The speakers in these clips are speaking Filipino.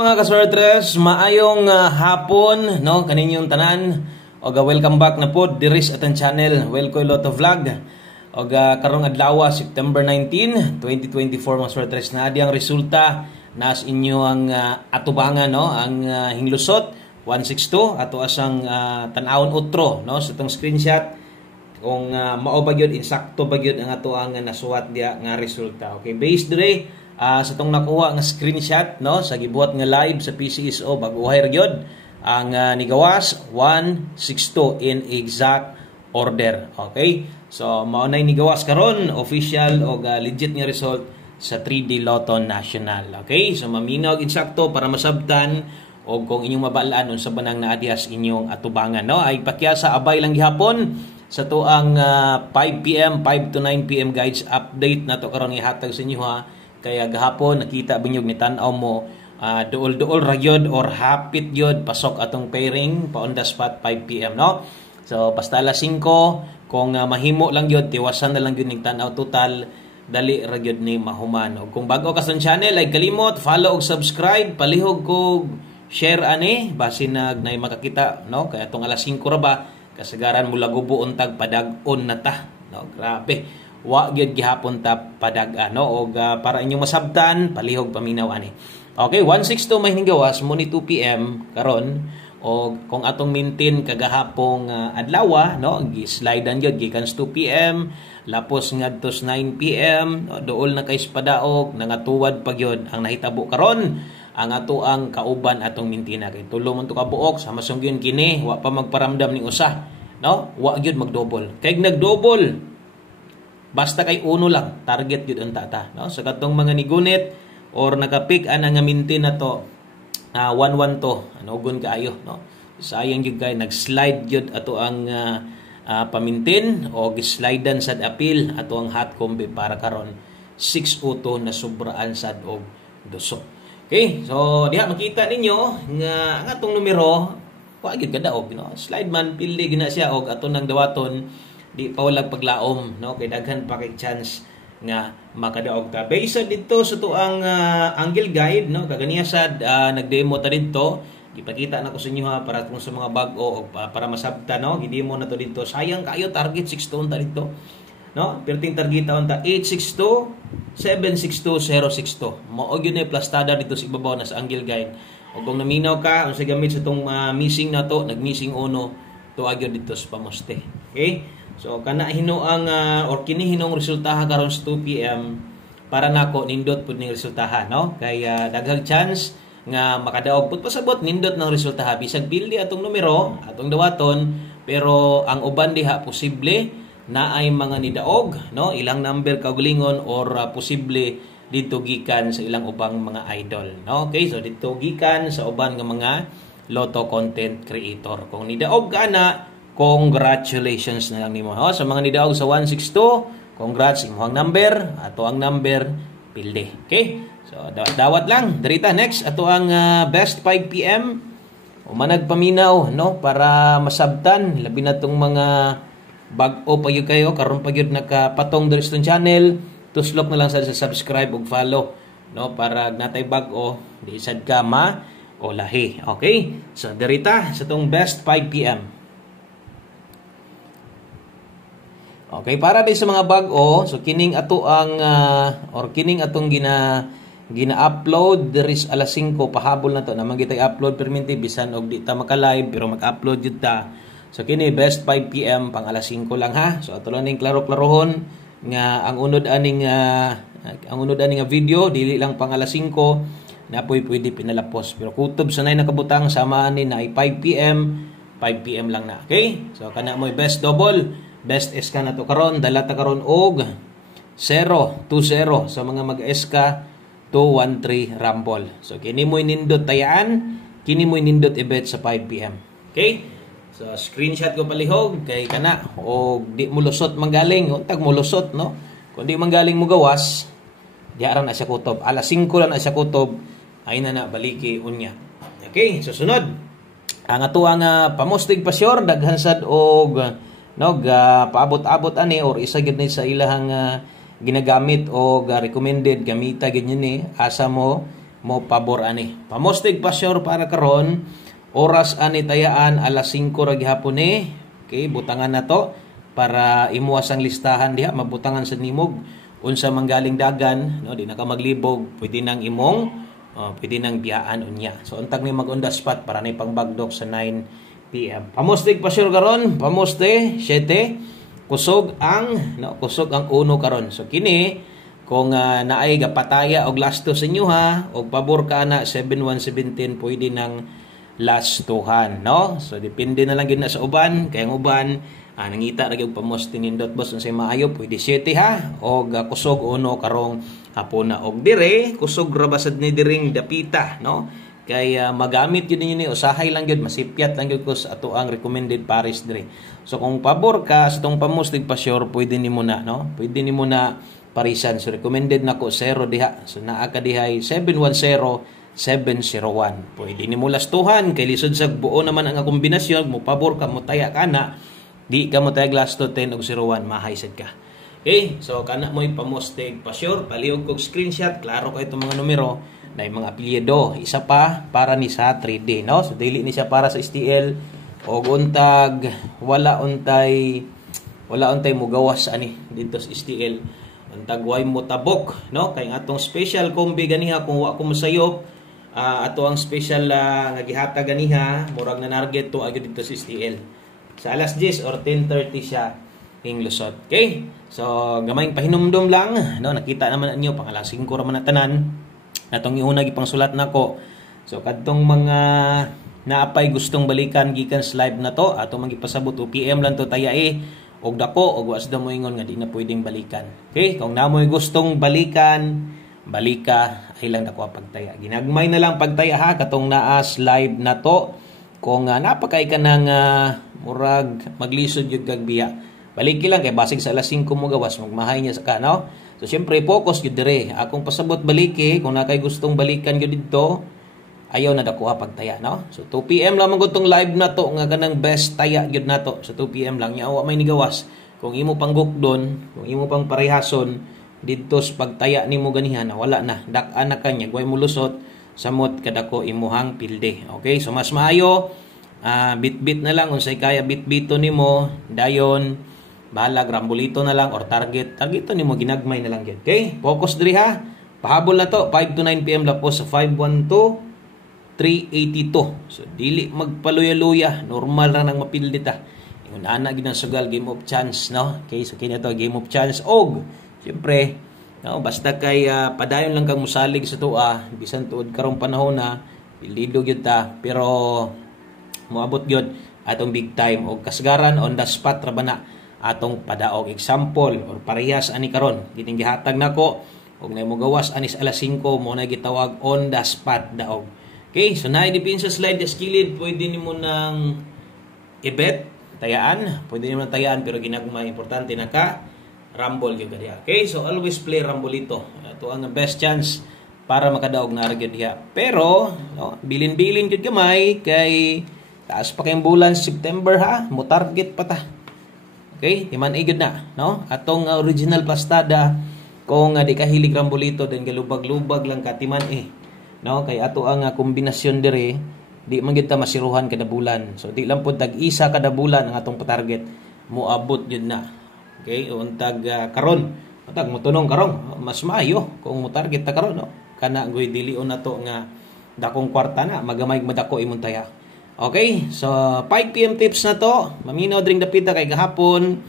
Mga kaswertres, maayong hapon no kaninyong tanan og welcome back na pod diri sa atong channel Welco Lotto Vlog. Og karong adlaw September 19, 2024 mga kaswertres na ang resulta nas inyo ang atubangan no ang hinglusot 162 ato asang tan-awon utro no sa tong screenshot kung mao ba gyud insakto ba gyud ang ato ang nasuwat dia nga resulta. Okay, based dire sa tong nakuha nga screenshot no sa gibuhat nga live sa PCSO baguhay ra gyud ang nigawas 162 in exact order. Okay, so mao nay nigawas karon official o legit nga result sa 3D Lotto National. Okay, so maminaw insakto para masabtan o kung inyong mabalaan unsa ba nang naadias inyong atubangan no ay pakyasa abay lang gihapon sa tuang 5 PM 5 to 9 PM guys update na to karon ihatag sa inyo ha. Kaya gahapon nakita binyog ni tan-aw mo duol-duol ra gyud or hapit gyud pasok atong pairing pa on the spot 5 PM no. So basta alas 5 kung mahimo lang gyud tiwasan na lang gyud ning tan-aw total dali ra gyud ni mahuman. Og kung bago ka sa channel ay kalimot follow ug subscribe palihog ko share ani basin nagnay makakita no kaya tong alas 5 ra ba kasagaran mula gubo untag padag-on na ta no grabe. Wa gyud gihapon ta padag-an no og para inyong masabtan palihog paminaw ani. Okay, 162 may hinggawas mo ni 2 PM karon og kung atong maintain kagahapong adlaw no gi-slidean gyud gikan 2 PM lapos ngadto 9 PM no, duol na kay padaog nangatuwad pa gyud ang nahitabo karon ang ato ang kauban atong mintina kay tulo man to ka buok sa masungyon kini wa pa magparamdam ni usa no wa gyud magdouble kay nagdouble basta kay uno lang target gyud ang tata no sa katong mga nigunit or nakapick ana nga mintin na to 1-1 to anogon kaayo no sayang gyud kay nag-slide gyud ato ang pamintin o gislidean sad appeal ato ang hot combi para karon 6-0 na sobraan sad og duso. Okay, so diha makita ninyo nga ang atong numero wa gyud kadaog no slide man pili gina siya og ato nang dawaton di pa wala paglaom no kay daghan pa kay chance nga makadaog ta based dito sa tuang angle guide no kaganiya sad nagdemo ta dito gipakita na ko sa inyo ha para kung sa mga bag-o o para masabta no gidemo na to dito sayang kayo target 6 ta dito no perting target ta 862 762 062 mao gyud ni plastada dito sa ibabaw na sa angle guide o kung naminaw ka unsa gamit sa tong missing na to nag-missing uno to agyo dito sa pamoste. Okay, so kana hinuang or kini hinong resultaha karon sa 2 PM para nako nindot pud ning resultaha no kay daghang chance nga makadaog pud pasabot nindot ng resultaha bisag bildi atong numero atong dawaton pero ang uban diha posible na ay mga nidaog no ilang number kaugalingon or posible dito gikan sa ilang ubang mga idol no okay so dito gikan sa uban nga mga Lotto content creator kung nidaog ka na congratulations na lang nimo no? Sa mga nidaog sa 162 congrats imong number ato ang number pilde. Okay, so dawat lang dirita next ato ang best 5 PM umanag paminaw no para masabtan labi na tong mga bag-o pa gyud kayo karon pa gyud nakapatong diri sa channel tuslok na lang sa subscribe ug follow no para natay bag-o di sad ka ma o lahi. Okay, so dirita sa tong best 5 PM. Okay, para din sa mga bag-o so kining ato ang or kining atong gina-upload diri sa alas 5 pahabol na to na magitay upload perminti bisan og di ta maka-live pero mag-upload jud ta. So kini best 5 PM pang alas 5 lang ha. So ato lang ning klaro-klarohon nga ang unod aning nga video dili lang pang alas 5 na pwede pinalapos pero kutob sanay nakabutang samaan ni na ay 5 PM lang na. Okay, so kana mo best double best SK na to karon dala ta karon og 0-20 sa mga mag-SK 213 rumble. So kini mo nindot tayaan kini mo nindot i-bet sa 5 PM. Okay, so screenshot ko palihog kay kana og di mo lusot manggaling untag mo lusot no kun di manggaling mo gawas di ara na siya kutob alas 5 lang na siya kutob ay na baliki unya. Okay, so sunod ang ato ang pamostig pa sure daghan sad og no paabot-abot ani or isa gid ni sa ilahang ginagamit o recommended gamita gid ni asa mo mo pabor ani. Pamostig pa sure para karon oras ani tayaan alas 5 ra gihapon ni. Okay, butangan na to para imuwas ang listahan diha, mabutangan sa nimog unsa manggaling dagan, no, di na ka maglibog, pwede nang imong pwede nang biyaan unya. So untag ni mag on the spot para ni pangbagdok sa 9 PM. Pamostig pa sure karon, pamoste 7 kusog ang uno karon. So kini kung naay gapataya og last two sa inyo ha, og pabor ka na 7117 pwede nang last tuhan, no? So depende na lang gid na sa uban, kay ang uban nangita ra gyud pamoste nindot boss unsay maayo pwede 7 ha og kusog uno karong hapon na og dire kusog ra basad ni diring dapita, no? Kay magamit yun ni usahay lang yun, masipyat lang yun ko sa ato ang recommended pares dire. So kung pabor ka sa tong pamostig pa sure pwede nimo na, no? Pwede nimo na parisan. So recommended nako 0 diha. So naa ka dihay 710 701. Pwede nimo lastuhan kay lisod sa buo naman ang kombinasyon, mo pabor ka mo taya kana, di ka mo tayag last to 10 og 01 mahaysad ka. Okay, so kana mo ipamostig pa sure, palihog kog screenshot, klaro kay itong mga numero na yung mga apelyido. Isa pa para ni sa 3D, no? So dili ni siya para sa STL o untag wala untay mugawas ani dito sa STL. Untag way mo tabok, no? Kay atong special kombi ganiha kung wa ko masayop, ato ang special nga gihatag ganiha, murag na target to agad dito sa STL. Sa alas 10 or 10:30 siya ing lusot. Okay? So gamayng pahinumdom lang, no? Nakita naman ninyo pang alas 5 ra man na tanan. Natong iuna gipang sulat nako. So kadtong mga naapay gustong balikan gikan sa live na to, ato magipasabot 2 PM lang to tayae og dako og wasda mo ingon nga di na pwedeng balikan. Okay? Kung namoy gustong balikan, balika ay lang dako pagtaya. Ginagmay na lang pagtaya ha katong naas live na to. Kung napakay ka ng murag maglisod yung gagbiya, baliki lang kay basig sa alas 5 mo gawas magmahay niya sa kano. So syempre focus gyud dire. Akong pasabot baliki kung nakay gustong balikan gyud didto, ayaw na dako pagtaya, no? So 2 PM lang man gud tong live na to nga kanang best taya gyud nato. So 2 PM lang nya wa may nigawas. Kung imo pang gukdon, kung imo pang parehason didto sa pagtaya nimo ganihan na wala na, dak-an na kanya way mo lusot samot kadako imuhang pilde. Okay? So mas maayo bit-bit na lang unsay kaya bit-bito nimo, dayon bahala rambolito na lang or targeto nimo ginagmay na lang gyud. Okay? Focus diri ha. Pahabol na to 5 to 9 PM lang po sa 512-382. So dili magpaluya-luya, normal ra nang mapildi ta. Ingon ana gid ang sugal game of chance, no? Okay, so kini to game of chance og syempre, no, basta kay padayon lang kang musalig sa tuwa, bisan tuod karong panahon na pildido gyud ta, pero moabot gyud atong big time og kasgaran on the spot ra ba na atong padaog. Example or parehas ani karon gining gihatag nako og nay mo gawas anis alas 5 mo na gitawag on the spot daog. Okay, so naay dipin sa slide sa kilid, pwede nimo nang ibet tayaan, pwede nimo nang tayaan pero ginagmay importante na ka rumble gyud diha. Okay, so always play rumble ito. Ito ang best chance para makadaog na gyud diha. Pero no, bilin-bilin gyud gamay kay taas pa kayong bulan September ha, mo target pa ta. Okay, iman igod na, no? Atong original pastada kung di ka hilig rambolito then galubag-lubag lang katiman no? Kay ato ang kombinasyon dire, di man gyud ta masiruhan kada bulan. So di lang pud tag-isa kada bulan ang atong patarget, moabot gyud na. Okay, untag karon, untag mo tunong karon, mas maayo kung mo target ta karon, no? Kana goy dilion na to nga dakong kwarta na magamay madako imong taya. Okay, so 5 PM tips na to. Maminaw dring dapita kay gahapon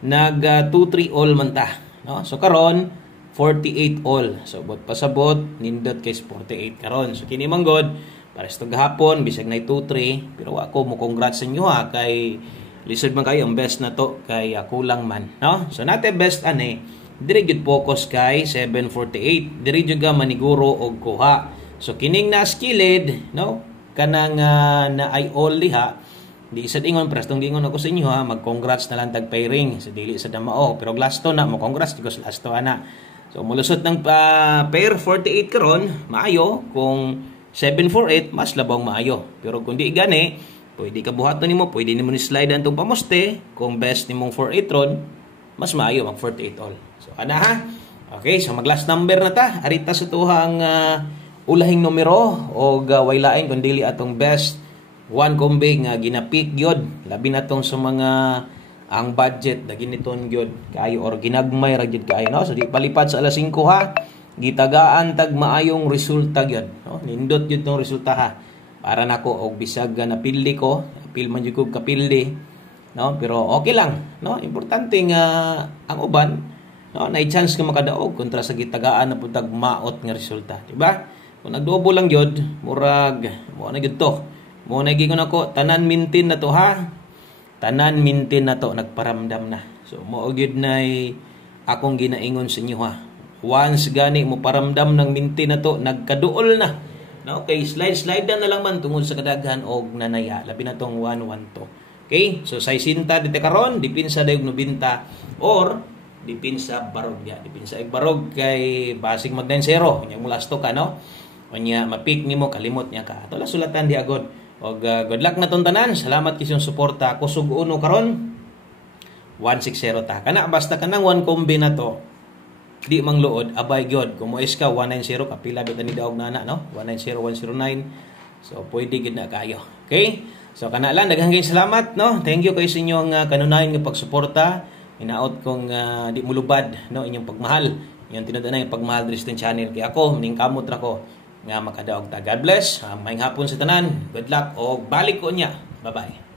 nag 2-3 all man ta, no? So karon 48 all. So bot pasabot nindot kay 48 karon. So kini man god pares to gahapon bisag nay 2-3, pero ako mo congrats sa inyo ha kay lisod man kayo ang best na to kay kulang man, no? So nate best ani diri gyud focus kay 748. Diri jud ga maniguro og kuha. So kining na skilled, no? Kanang na ay all liha di sad ingon prestong gingon ako sa inyo ha, mag-congrats na lang tag pairing sa dili sa damao, pero lasto na mo congrats digos lasto ana. So mulusot ng pair 48 karon, maayo. Kung 748 mas labang maayo. Pero kung di gani, pwede ka buhaton nimo, pwede nimo ni slide antong pamoste. Kung best nimong 48 ron, mas maayo mag 48 all. So ana ha. Okay, so mag last number na ta. Arita sa tuhang ulahing numero o way lain kun dili atong best one kombe nga ginapik gyud, labi na tong sa mga ang budget na giniton gyud kayo or ginagmay ra gyud kayo, no? So di palipad sa alas 5 ha, gitagaan tag maayong resulta gyud, no? Nindot gyud tong resulta ha para nako og bisag napildi ko, apil man gyud ko kapildi, no? Pero okay lang, no? Importante nga ang uban, no, nay chance ka makadaog kontra sa gitagaan na putag maot nga resulta, di ba? Kung nagdobo lang gyud, murag mo na gyud to. Mo na gyud nako tanan mintin na to ha. Tanan mintin na to, nagparamdam na. So mo gyud nay akong ginaingon sa inyo ha. Once gani mo paramdam ng mintin na to, nagkaduol na. No, okay, slide na lang man tungod sa kadaghan og nanaya. Labi na tong 1-1 to. Okay? So sa isinta dito karon, dipinsa dayog 90 or dipinsa barog ya. Dipinsa ig barog kay basig mag 9-0. Nya mo lasto ka, no? Unya mapik nimo kalimot niya ka. Ato la sulatan di agod. Og good luck na tong tanan. Salamat kisong suporta. Kusog uno karon 160 ta. Kana basta kanang one kombi na to. Di mang luod abay gyud. Kung mo is ka 190 kapila bitaw ni daog nana, no? 190 109. So pwede gid na kayo. Okay? So kana lang daghang salamat, no? Thank you kay sa inyong kanunayon nga pagsuporta. Inaot kong di mulubad, no, inyong pagmahal. Inyong tinud-anay pagmahal diri sa channel kay ako ningkamot ra ko nga makadaog ta. God bless. Maayong hapon sa tanan. Good luck o balik ko niya. Bye-bye.